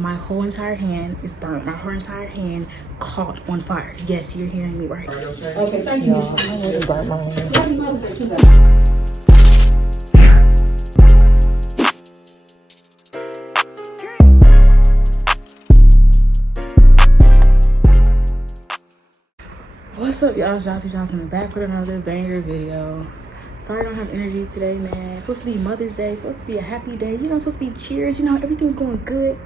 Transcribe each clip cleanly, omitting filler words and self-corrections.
My whole entire hand is burnt. My whole entire hand caught on fire. Yes, you're hearing me right. Okay, thank you. I really burnt my hand. Happy Mother's Day to What's up, y'all? JOSSYJOS in the back with another banger video. Sorry I don't have energy today, man. It's supposed to be Mother's Day. It's supposed to be a happy day. You know, it's supposed to be cheers. You know, everything's going good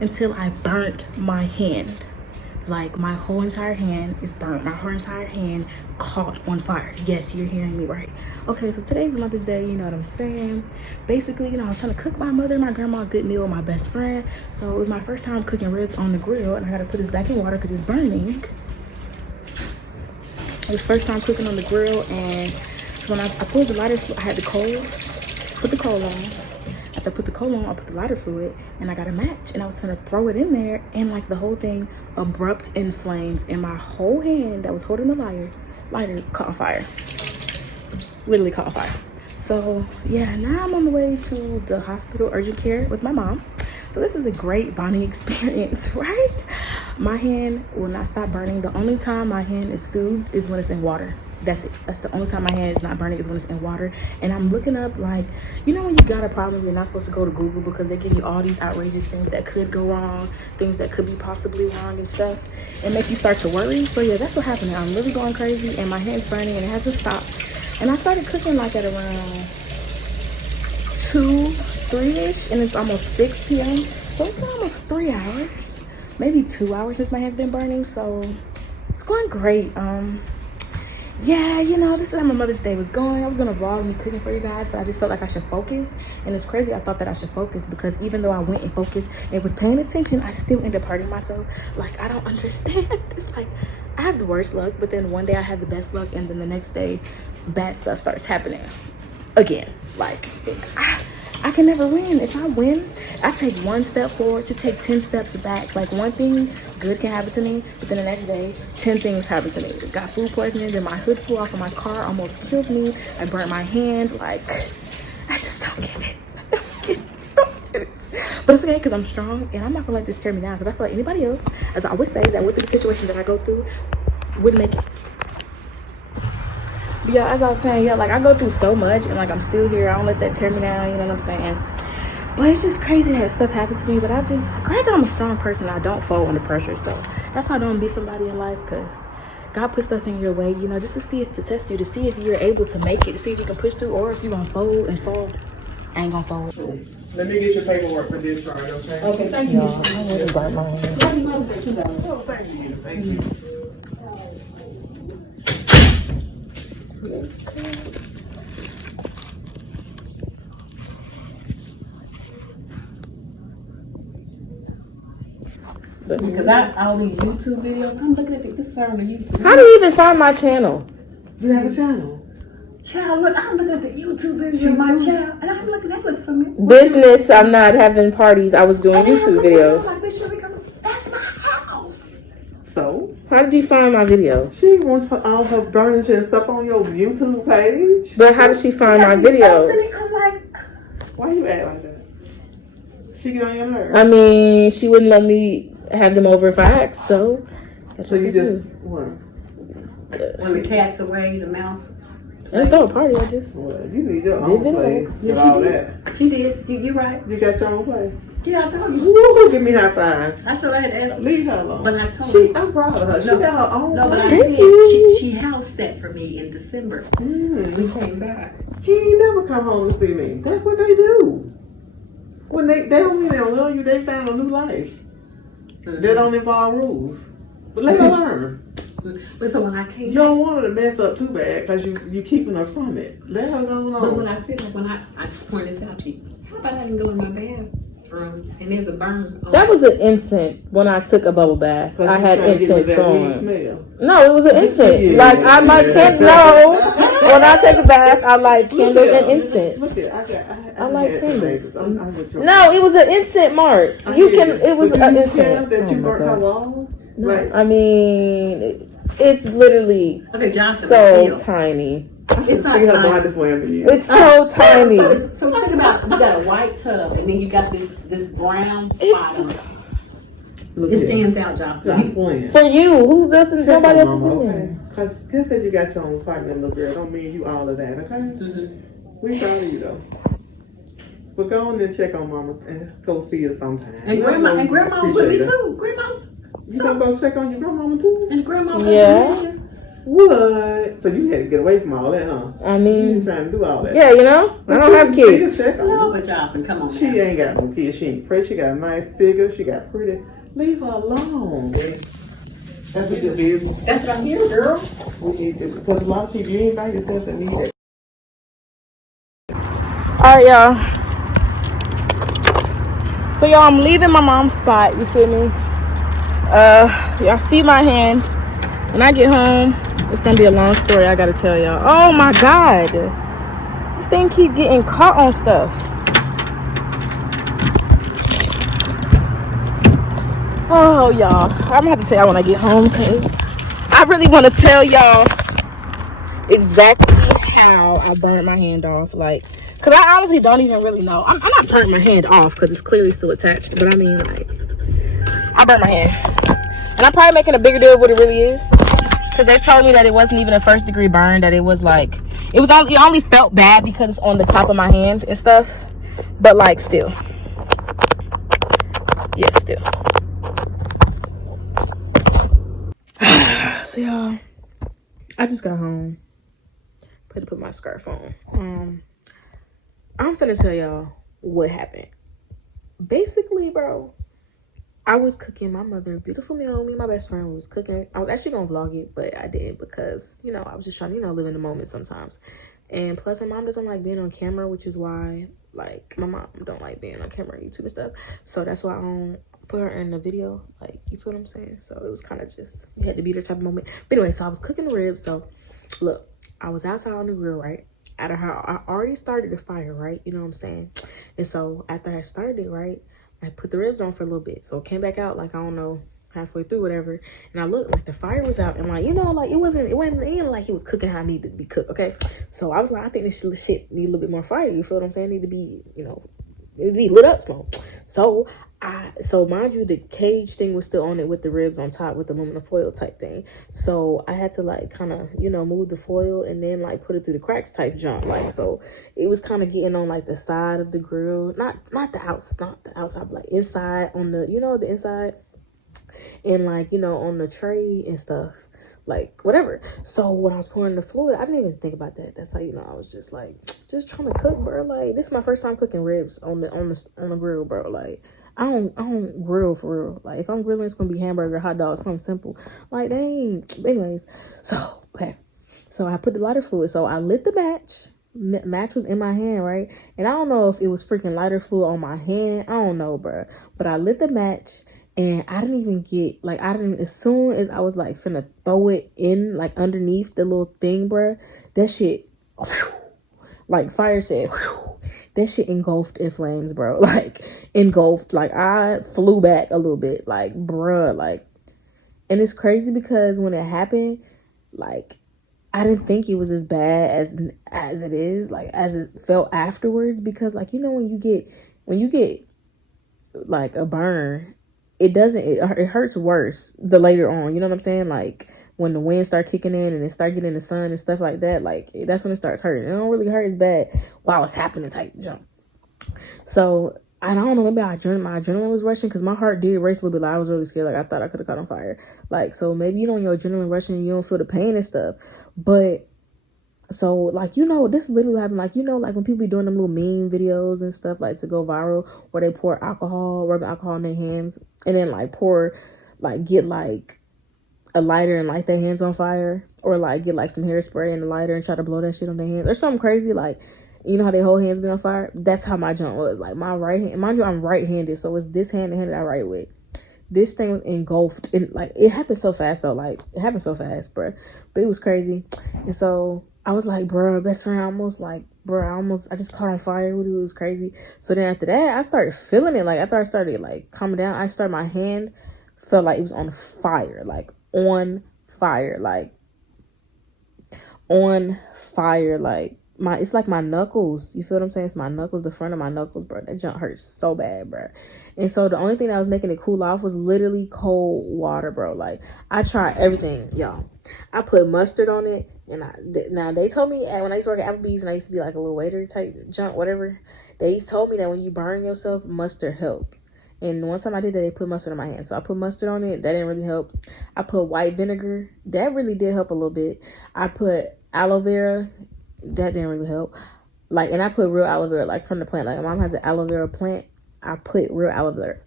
until I burnt my hand. Like, my whole entire hand is burnt. My whole entire hand caught on fire. Yes, you're hearing me right. Okay, so today's Mother's Day, you know what I'm saying? Basically, you know, I was trying to cook my mother and my grandma a good meal with my best friend. So it was my first time cooking ribs on the grill, and I gotta put this back in water because it's burning. It was first time cooking on the grill, and so when I pulled the lighter fluid, I had the coal, put the coal on. After I put the coal on, I put the lighter fluid, and I got a match, and I was gonna throw it in there, and like the whole thing abrupt in flames, and my whole hand that was holding the lighter caught on fire. Literally caught on fire. So yeah, now I'm on the way to the hospital urgent care with my mom. So this is a great bonding experience, right? My hand will not stop burning. The only time my hand is soothed is when it's in water. That's it. That's the only time my hand is not burning, is when it's in water. And I'm looking up, like, you know when you got a problem, you're not supposed to go to Google because they give you all these outrageous things that could go wrong, things that could be possibly wrong and stuff, and make you start to worry. So yeah, that's what happened. I'm really going crazy, and my hand's burning, and it hasn't stopped. And I started cooking like at around 2, 3-ish, and it's almost 6 p.m. So it's been almost 3 hours, maybe 2 hours since my hand's been burning. So it's going great. Yeah, you know, this is how my Mother's Day was going. I was gonna vlog me cooking for you guys, but I just felt like I should focus. And it's crazy, I thought that I should focus because even though I went and focused and was paying attention, I still end up hurting myself. Like, I don't understand. It's like, I have the worst luck, but then one day I have the best luck, and then the next day, bad stuff starts happening again. Like, I can never win. If I win, I take 1 step forward to take 10 steps back. Like, one thing good can happen to me, but then the next day, 10 things happen to me. I got food poisoning, then my hood flew off of my car, almost killed me. I burnt my hand. Like, I just don't get it. I don't get it. But it's okay, because I'm strong, and I'm not gonna let this tear me down, because I feel like anybody else, as I always say, that with the situation that I go through, wouldn't make it. But yeah, as I was saying, yeah, like, I go through so much, and like, I'm still here. I don't let that tear me down, you know what I'm saying? But it's just crazy that stuff happens to me. But granted, I'm a strong person. I don't fall under pressure. So that's why I don't be somebody in life, because God puts stuff in your way, you know, just to test you, to see if you're able to make it, to see if you can push through, or if you're going to fold and fall. I ain't going to fold. Let me get your paperwork for this, right, okay? Okay, thank you. I really burnt my hand. Happy Mother's Day to you. Oh, thank you. Thank you. Because all these YouTube videos, I'm looking at this on the YouTube. How do you even find my channel? You have a channel? Child, look, I'm looking at the YouTube video of my child, and I'm looking, that looks familiar. Business, I'm not having parties. I was doing YouTube videos. Like, Miss Sherry, that's my house. So, How did you find my video? she wants all her furniture and stuff on your YouTube page? But how did she find my videos? I'm like, Why you act like that? She get on your nerves. I mean, she wouldn't let me have them over if I asked, so that's So what you I just, do. what? when the cat's away, the mouth. I didn't throw a party, I just... Well, you need your Did own videos. place Yeah, and she all did. that. She did. You're right. You got your own place. Yeah, I told you. Woo, give me high five. I told her I had to ask. Leave her alone. But I told her. I'm proud of her. She No, got her own No, but I place. said Thank you. she house sat for me in December. We came back. He ain't never come home to see me. That's what they do. When they don't mean they don't love you, they found a new life. That don't involve rules. But let her learn. But so when I came You don't want her to mess up too bad because you keeping her from it. Let her go on. But when I said, like, I just pointed this out to you. How about I didn't go in my bathroom and there's a burn on That was an incense when I took a bubble bath. I had incense going. Smell. No, it was an incense. Yeah. Like, I like when I take a bath, I light candles and incense. Look at I like candles. I'm with you. No, it was an incense, Mark. It was But an you incense. that you Oh my burnt her gosh. walls? No, Like, I mean, it's literally Okay, Johnson, so Hill. tiny. I can It's not see her tiny. body slamming you. It's so tiny. So think about, you got a white tub and then you got this brown spot on it. Look It here. stands out, Jocelyn. Stop playing. For you, who's else? And Check nobody on else is mama, in okay? there. Cause just cause you got your own fighting that little girl don't mean you all of that, okay? Mm-hmm. We proud of you though. But go on and check on mama and go see her sometime. And Let her know you grandma's with me appreciate her. too. Grandma's. You gonna go check on your grandmama too? And grandma. Yeah. What? So you had to get away from all that, huh? I You mean, ain't trying to do all that. yeah, you know, I don't have kids. Check on No, her. but Jocelyn, come on. She now. ain't got no kids. She ain't pretty. She got a nice figure. She got pretty. Leave her alone. That's what this is. That's what I'm here, girl. Because a lot of people, you ain't by yourself that need that. Alright, y'all. So y'all, I'm leaving my mom's spot, you feel me? Y'all see my hand. When I get home, it's gonna be a long story I gotta tell y'all. Oh my god. This thing keep getting caught on stuff. Oh y'all, I'm gonna have to tell y'all when I get home because I really want to tell y'all exactly how I burned my hand off. Like, because I honestly don't even really know. I'm not burnt my hand off because it's clearly still attached, but I mean, like, I burnt my hand. And I'm probably making a bigger deal of what it really is. Because they told me that it wasn't even a first degree burn, that it was like, it only felt bad because it's on the top of my hand and stuff. But like, still. Yeah, still. So y'all, I just got home. Put my scarf on. I'm finna tell y'all what happened. Basically, bro, I was cooking my mother a beautiful meal. Me and my best friend was cooking. I was actually gonna vlog it, but I didn't because, you know, I was just trying to, live in the moment sometimes. And plus, my mom doesn't like being on camera, which is why, like, my mom don't like being on camera, YouTube and stuff. So that's why I don't put her in the video. Like, you feel what I'm saying? So it was kind of just, you had to be there type of moment. But anyway, so I was cooking the ribs. So look, I was outside on the grill, right? At her house, I already started the fire, right? You know what I'm saying? And so after I started, right, I put the ribs on for a little bit. So it came back out, like, I don't know, halfway through, whatever. And I looked, like, the fire was out. And, like, you know, like, it wasn't even like it was cooking how it needed to be cooked, okay? So I was like, I think this shit need a little bit more fire. You feel what I'm saying? It need to be, you know, it need to be lit up slow. So mind you, the cage thing was still on it with the ribs on top with the aluminum foil type thing. So I had to, like, kind of, you know, move the foil and then, like, put it through the cracks type junk. Like, so it was kind of getting on, like, the side of the grill, not the outside, but like inside on the, you know, the inside, and, like, you know, on the tray and stuff, like, whatever. So when I was pouring the fluid, I didn't even think about that. That's how, you know, I was just like, just trying to cook, bro. Like, this is my first time cooking ribs on the grill, bro. Like, I don't grill for real. Like, if I'm grilling, it's gonna be hamburger, hot dog, something simple. Like, dang. Anyways, so okay, so I put the lighter fluid. So I lit the match. Match was in my hand, right? And I don't know if it was freaking lighter fluid on my hand. I don't know, bro. But I lit the match, and I didn't even get, like, as soon as I was, like, finna throw it in, like, underneath the little thing, bro, that shit, like, fire said, that shit engulfed in flames, bro. Like, engulfed. Like, I flew back a little bit. Like, bruh, like, and it's crazy because when it happened, like, I didn't think it was as bad as it is, like, as it felt afterwards. Because, like, you know, when you get like a burn, it hurts worse the later on. You know what I'm saying? Like, when the wind start kicking in and it start getting in the sun and stuff like that, like, that's when it starts hurting. It don't really hurt as bad while it's happening type jump. So I don't know, maybe my adrenaline was rushing because my heart did race a little bit. Like, I was really scared. Like, I thought I could have caught on fire. Like, so maybe, you know, your adrenaline rushing, you don't feel the pain and stuff. But so, like, you know, this literally happened. Like, you know, like when people be doing them little meme videos and stuff, like, to go viral, where they pour rubbing alcohol in their hands, and then, like, get like a lighter and light their hands on fire, or like get like some hairspray and a lighter and try to blow that shit on their hands or something crazy. Like, you know how their whole hands be on fire? That's how my junk was. Like, my right hand, mind you, I'm right-handed, so it's this hand that I write with. This thing was engulfed, and, like, it happened so fast though. Like, it happened so fast, bro. But it was crazy. And so I was like, bro, best friend, I just caught on fire with it. It was crazy. So then after that, I started feeling it. Like, after I started, like, calming down, my hand felt like it was on fire. Like, on fire. Like, on fire. Like, it's like my knuckles. You feel what I'm saying? It's my knuckles, the front of my knuckles, bro. That junk hurts so bad, bro. And so the only thing that was making it cool off was literally cold water, bro. Like, I tried everything, y'all. I put mustard on it, and now they told me when I used to work at Applebee's and I used to be like a little waiter type junk, whatever. They told me that when you burn yourself, mustard helps. And one time I did that, they put mustard on my hand. So I put mustard on it. That didn't really help. I put white vinegar. That really did help a little bit. I put aloe vera. That didn't really help. Like, and I put real aloe vera, like from the plant. Like, my mom has an aloe vera plant. I put real aloe vera.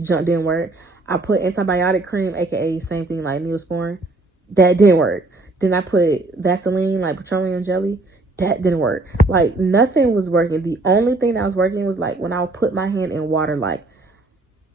Junk didn't work. I put antibiotic cream, aka same thing like Neosporin. That didn't work. Then I put Vaseline, like petroleum jelly. That didn't work. Like, nothing was working. The only thing that was working was like when I would put my hand in water. Like,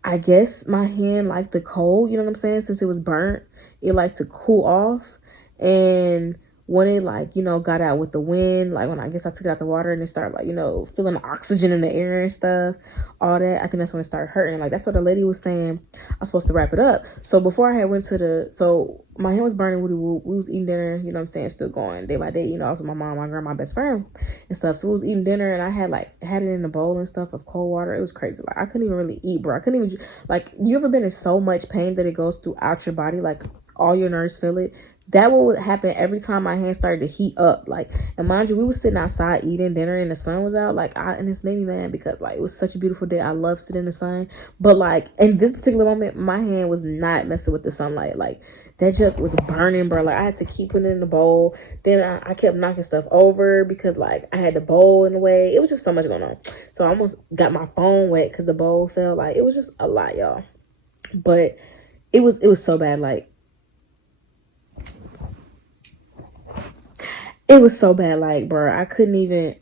I guess my hand liked the cold, you know what I'm saying? Since it was burnt, it liked to cool off. And when it, like, you know, got out with the wind, like when I guess I took it out the water and it started, like, you know, feeling the oxygen in the air and stuff, all that, I think that's when it started hurting. Like, that's what the lady was saying. I'm supposed to wrap it up. So before I had went to so my hand was burning. We was eating dinner, you know what I'm saying, still going day by day, you know, also my mom, my grandma, my best friend and stuff. So we was eating dinner and I had it in a bowl and stuff of cold water. It was crazy. Like, I couldn't even really eat, bro. I couldn't even, like, you ever been in so much pain that it goes throughout your body, like all your nerves feel it? That would happen every time my hand started to heat up. Like, and mind you, we was sitting outside eating dinner and the sun was out. Like, and this made me mad because, like, it was such a beautiful day. I love sitting in the sun. But, like, in this particular moment, my hand was not messing with the sunlight. Like, that junk was burning, bro. Like, I had to keep putting it in the bowl. Then I kept knocking stuff over because, like, I had the bowl in the way. It was just so much going on. So I almost got my phone wet because the bowl fell. Like, it was just a lot, y'all. But it was so bad. Like, it was so bad, like, bro, I couldn't even,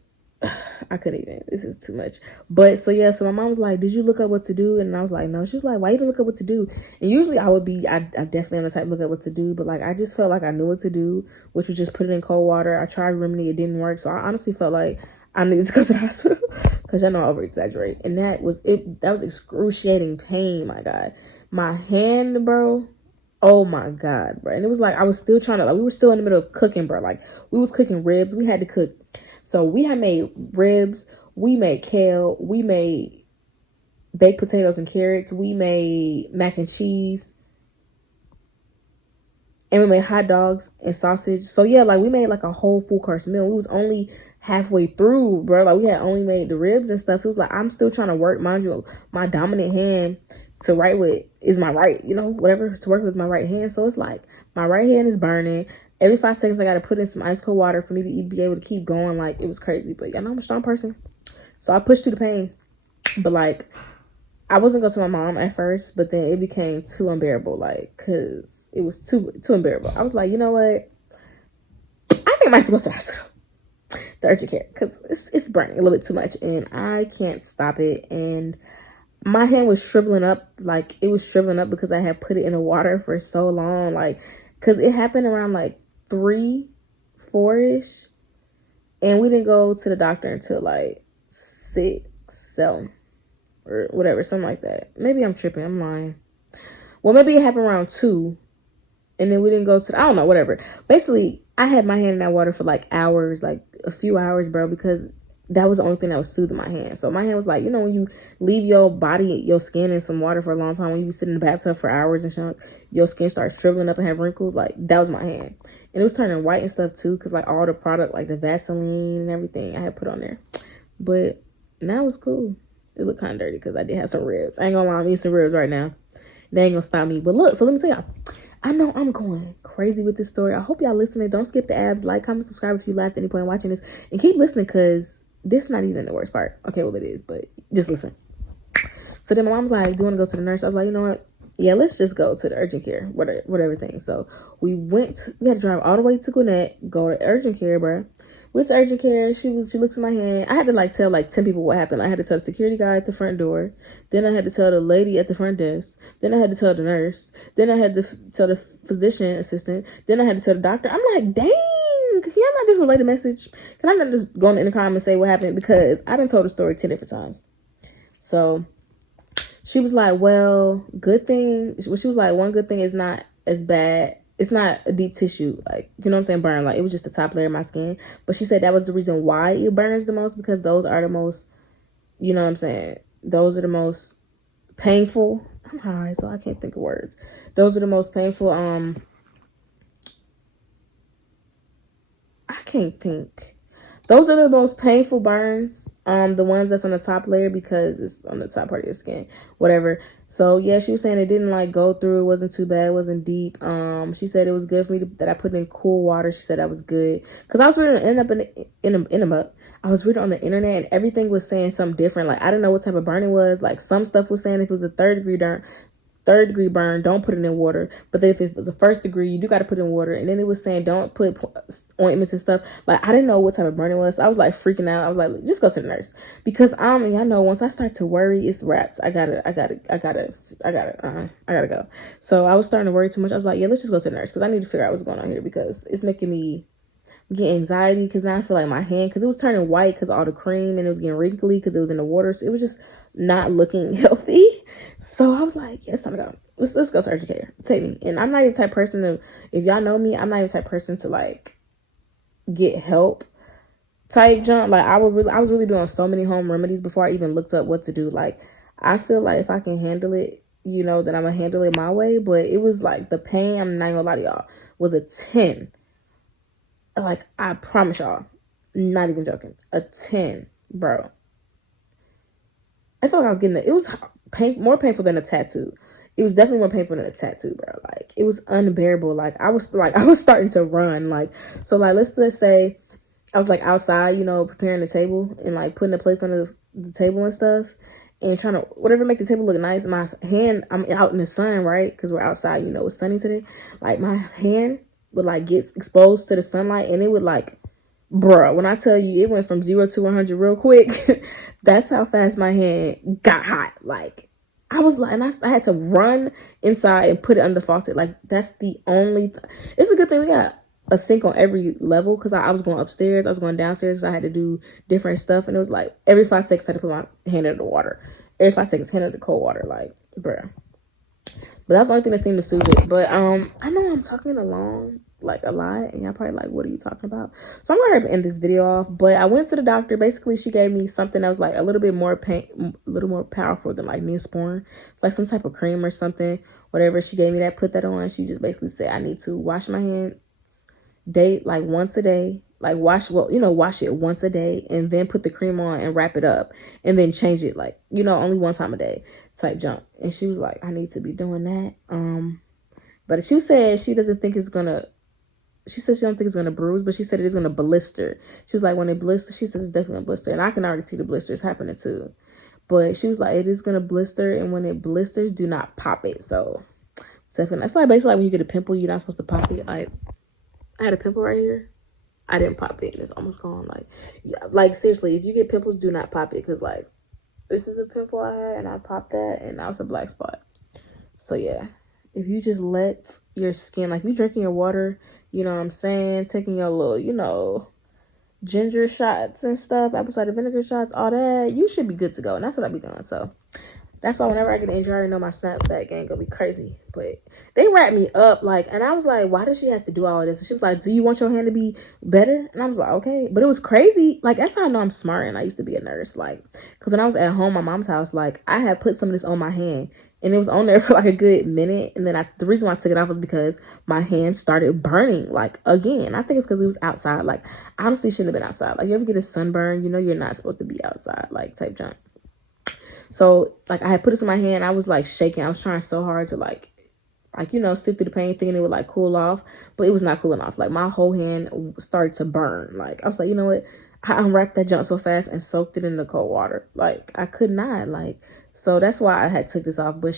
this is too much. But, so, yeah, so my mom was like, did you look up what to do? And I was like, no. She was like, why you didn't look up what to do? And usually I definitely am the type to look up what to do. But, like, I just felt like I knew what to do, which was just put it in cold water. I tried remedy, it didn't work. So I honestly felt like I needed to go to the hospital because I know I over-exaggerate. And that was excruciating pain, my God. My hand, bro. Oh my God, bro. And it was like, I was still trying to, like, we were still in the middle of cooking, bro. Like, we was cooking ribs. We had to cook. So we had made ribs. We made kale. We made baked potatoes and carrots. We made mac and cheese. And we made hot dogs and sausage. So yeah, like, we made like a whole full course meal. We was only halfway through, bro. Like, we had only made the ribs and stuff. So it was like, I'm still trying to work, mind you, my dominant hand to write with is my right, you know, whatever, to work with my right hand. So it's like, my right hand is burning. Every 5 seconds, I got to put in some ice cold water for me to be able to keep going. Like, it was crazy. But y'all know I'm a strong person. So I pushed through the pain. But, like, I wasn't going to my mom at first, but then it became too unbearable. Like, because it was too unbearable. I was like, you know what? I think I might have to go to the hospital. The urgent care. Because it's burning a little bit too much. And I can't stop it. And my hand was shriveling up. Like, it was shriveling up because I had put it in the water for so long. Like, because it happened around like 3, 4-ish. And we didn't go to the doctor until like 6, 7 or whatever, something like that. Maybe I'm tripping. I'm lying. Well, maybe it happened around 2. And then we didn't go to, I don't know, whatever. Basically, I had my hand in that water for like hours, like a few hours, bro, because that was the only thing that was soothing my hand. So my hand was like, you know, when you leave your body, your skin in some water for a long time, when you be sitting in the bathtub for hours and shit, your skin starts shriveling up and have wrinkles. Like, that was my hand. And it was turning white and stuff too, because like all the product, like the Vaseline and everything I had put on there. But now it's cool. It looked kind of dirty because I did have some ribs. I ain't gonna lie, I'm eating some ribs right now. They ain't gonna stop me. But look, so let me tell y'all, I know I'm going crazy with this story. I hope y'all listening. Don't skip the abs. Like, comment, subscribe if you laughed at any point watching this. And keep listening because this is not even the worst part. Okay, well, it is, but just listen. So then my mom's like, do you want to go to the nurse? I was like, you know what? Yeah, let's just go to the urgent care, whatever thing. So we had to drive all the way to Gwinnett, go to urgent care, bro. Went to urgent care. She looks at my hand. I had to like tell like 10 people what happened. I had to tell the security guy at the front door. Then I had to tell the lady at the front desk. Then I had to tell the nurse. Then I had to tell the physician assistant. Then I had to tell the doctor. I'm like, dang, can y'all not just relay the message? Can I not just go in the intercom and say what happened? Because I done told the story 10 different times. So she was like, well, good thing. She was like, one good thing is not as bad it's not a deep tissue, like, you know what I'm saying, burn. Like, it was just the top layer of my skin. But she said that was the reason why it burns the most, because those are the most, you know what I'm saying, those are the most painful. I'm high, so I can't think of words. Those are the most painful, I can't think. Those are the most painful burns, the ones that's on the top layer, because it's on the top part of your skin, whatever. So yeah, she was saying it didn't like go through, it wasn't too bad, it wasn't deep. She said it was good for me that I put it in cool water. She said that was good, because I was reading I was reading on the internet, and everything was saying something different. Like, I didn't know what type of burn it was. Like, some stuff was saying if it was a third degree burn, don't put it in water. But then if it was a first degree, you do got to put it in water. And then it was saying don't put ointments and stuff. Like, I didn't know what type of burn it was. So I was like freaking out. I was like, just go to the nurse, because y'all know, once I start to worry, it's wraps. I gotta go. So I was starting to worry too much. I was like, yeah, let's just go to the nurse, because I need to figure out what's going on here, because it's making me get anxiety, because now I feel like my hand, because it was turning white because all the cream, and it was getting wrinkly because it was in the water. So it was just not looking healthy. So I was like, yeah, it's time to go. Let's go to urgent care. Take me. And I'm not even the type person to, if y'all know me, I'm not even the type person to like get help type jump. Like, I was really doing so many home remedies before I even looked up what to do. Like, I feel like if I can handle it, you know, then I'm gonna handle it my way. But it was like, the pain, I'm not gonna lie to y'all, was a 10. Like, I promise y'all, not even joking, a 10, bro. I felt like I was getting it was more painful than a tattoo. It was definitely more painful than a tattoo, bro. Like, it was unbearable. Like, I was starting to run. Like, so like, let's just say I was like outside, you know, preparing the table and like putting the plates on the table and stuff, and trying to whatever make the table look nice. My hand, I'm out in the sun, right? Because we're outside, you know, it's sunny today. Like, my hand would like get exposed to the sunlight, and it would like, bro, when I tell you it went from 0 to 100 real quick, that's how fast my hand got hot. Like, I was like, and I had to run inside and put it under the faucet. Like, that's the only, it's a good thing we got a sink on every level, because I was going upstairs, I was going downstairs, so I had to do different stuff. And it was like, every 5 seconds I had to put my hand under the water. Every 5 seconds, hand under the cold water. Like, bro. But that's the only thing that seemed to soothe it. But I know I'm talking along like a lot, and y'all probably like, what are you talking about? So I'm gonna end this video off. But I went to the doctor. Basically, she gave me something that was like a little bit more a little more powerful than like Neosporin. It's like some type of cream or something, whatever. She gave me that, put that on. She just basically said I need to wash my hands like once a day. Like, wash it once a day, and then put the cream on and wrap it up, and then change it, like, you know, only one time a day type jump. And she was like, I need to be doing that. But she said she doesn't think it's gonna, she said she don't think it's gonna bruise, but she said it is gonna blister. She was like, when it blisters, she says it's definitely gonna blister, and I can already see the blisters happening too. But she was like, it is gonna blister, and when it blisters, do not pop it. So definitely, that's like basically like when you get a pimple, you're not supposed to pop it. Like, I had a pimple right here. I didn't pop it, and it's almost gone. Like, yeah, like seriously, if you get pimples, do not pop it, because like, this is a pimple I had, and I popped that, and now it's a black spot. So yeah, if you just let your skin, like, if you drinking your water, you know what I'm saying, taking your little, you know, ginger shots and stuff, apple cider vinegar shots, all that, you should be good to go. And that's what I be doing. So that's why whenever I get injured, I already know my snapback gang gonna be crazy. But they wrapped me up, like, and I was like, why does she have to do all of this? And she was like, do you want your hand to be better? And I was like, okay. But it was crazy. Like, that's how I know I'm smart, and I used to be a nurse. Like, because when I was at home, my mom's house, like, I had put some of this on my hand, and it was on there for like a good minute. And then the reason why I took it off was because my hand started burning, like, again. I think it's because it was outside. Like, honestly, shouldn't have been outside. Like, you ever get a sunburn, you know you're not supposed to be outside, like, type junk. So, like, I had put this in my hand. I was, like, shaking. I was trying so hard to, like, you know, sit through the pain, thinking it would, like, cool off. But it was not cooling off. Like, my whole hand started to burn. Like, I was like, you know what? I unwrapped that junk so fast and soaked it in the cold water. Like, I could not. Like, so that's why I had took this off. But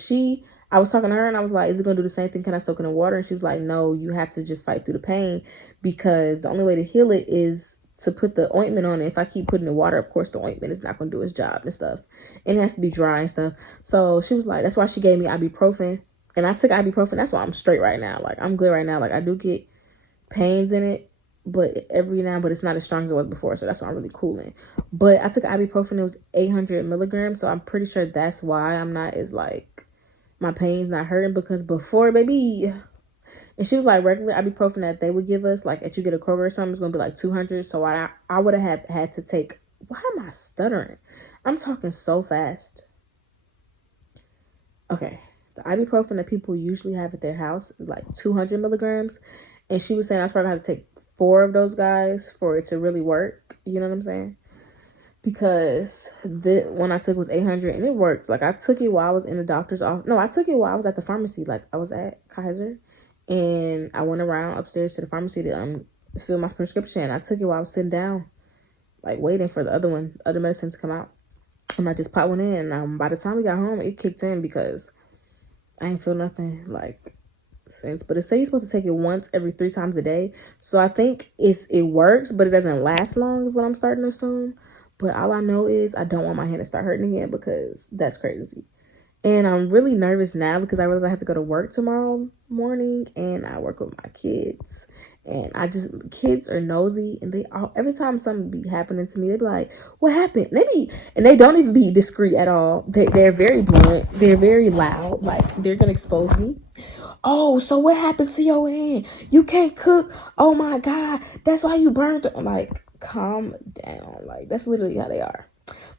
I was talking to her, and I was like, is it going to do the same thing? Can I soak it in water? And she was like, no, you have to just fight through the pain, because the only way to heal it is to put the ointment on it. If I keep putting in water, of course the ointment is not going to do its job and stuff, and it has to be dry and stuff. So she was like, that's why she gave me ibuprofen, and I took ibuprofen. That's why I'm straight right now. Like, I'm good right now. Like, I do get pains in it, but it's not as strong as it was before, so that's why I'm really cooling. But I took ibuprofen. It was 800 milligrams, so I'm pretty sure that's why I'm not as, like, my pain's not hurting, because before, baby, And she was like, regular ibuprofen that they would give us, like if you get a Kroger or something, it's gonna be like 200. So I would have had to take. Why am I stuttering? I'm talking so fast. Okay, the ibuprofen that people usually have at their house is like 200 milligrams, and she was saying I was probably gonna have to take 4 of those guys for it to really work. You know what I'm saying? Because the one I took was 800 and it worked. Like I took it while I was in the doctor's office. No, I took it while I was at the pharmacy. Like I was at Kaiser, and I went around upstairs to the pharmacy to fill my prescription. I took it while I was sitting down, like waiting for the other medicine to come out. And I just popped one in. And by the time we got home, it kicked in because I ain't feel nothing like since. But it says you're supposed to take it once every 3 times a day. So I think it works, but it doesn't last long is what I'm starting to assume. But all I know is I don't want my hand to start hurting again because that's crazy. And I'm really nervous now because I realize I have to go to work tomorrow morning and I work with my kids. And kids are nosy and every time something be happening to me, they be like, what happened? And they don't even be discreet at all. They're very blunt. They're very loud. Like they're going to expose me. Oh, so what happened to your hand? You can't cook. Oh my God. That's why you burned it. I'm like, calm down. Like that's literally how they are.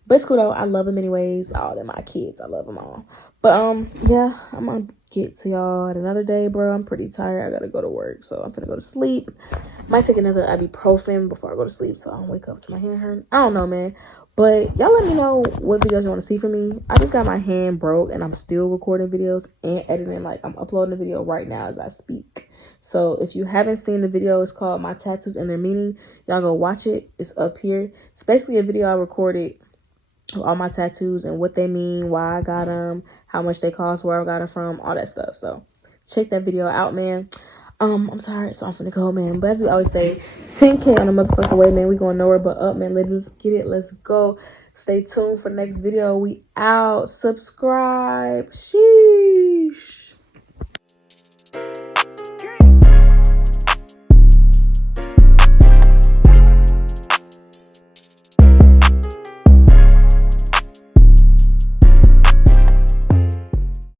But it's cool though. I love them anyways. All them my kids. I love them all. But yeah, I'm gonna get to y'all at another day, bro. I'm pretty tired. I gotta go to work, so I'm gonna go to sleep. Might take another ibuprofen before I go to sleep, so I don't wake up to my hand hurting. I don't know, man. But y'all let me know what videos you want to see from me. I just got my hand broke, and I'm still recording videos and editing. Like I'm uploading the video right now as I speak. So if you haven't seen the video, it's called My Tattoos and Their Meaning. Y'all go watch it. It's up here. It's basically a video I recorded of all my tattoos and what they mean, why I got them, how much they cost, where I got them from, all that stuff. So check that video out, man. I'm tired, so I'm finna go, man. But as we always say, 10K on the motherfucking way, man. We going nowhere but up, man. Let's get it. Let's go. Stay tuned for the next video. We out. Subscribe. Sheesh.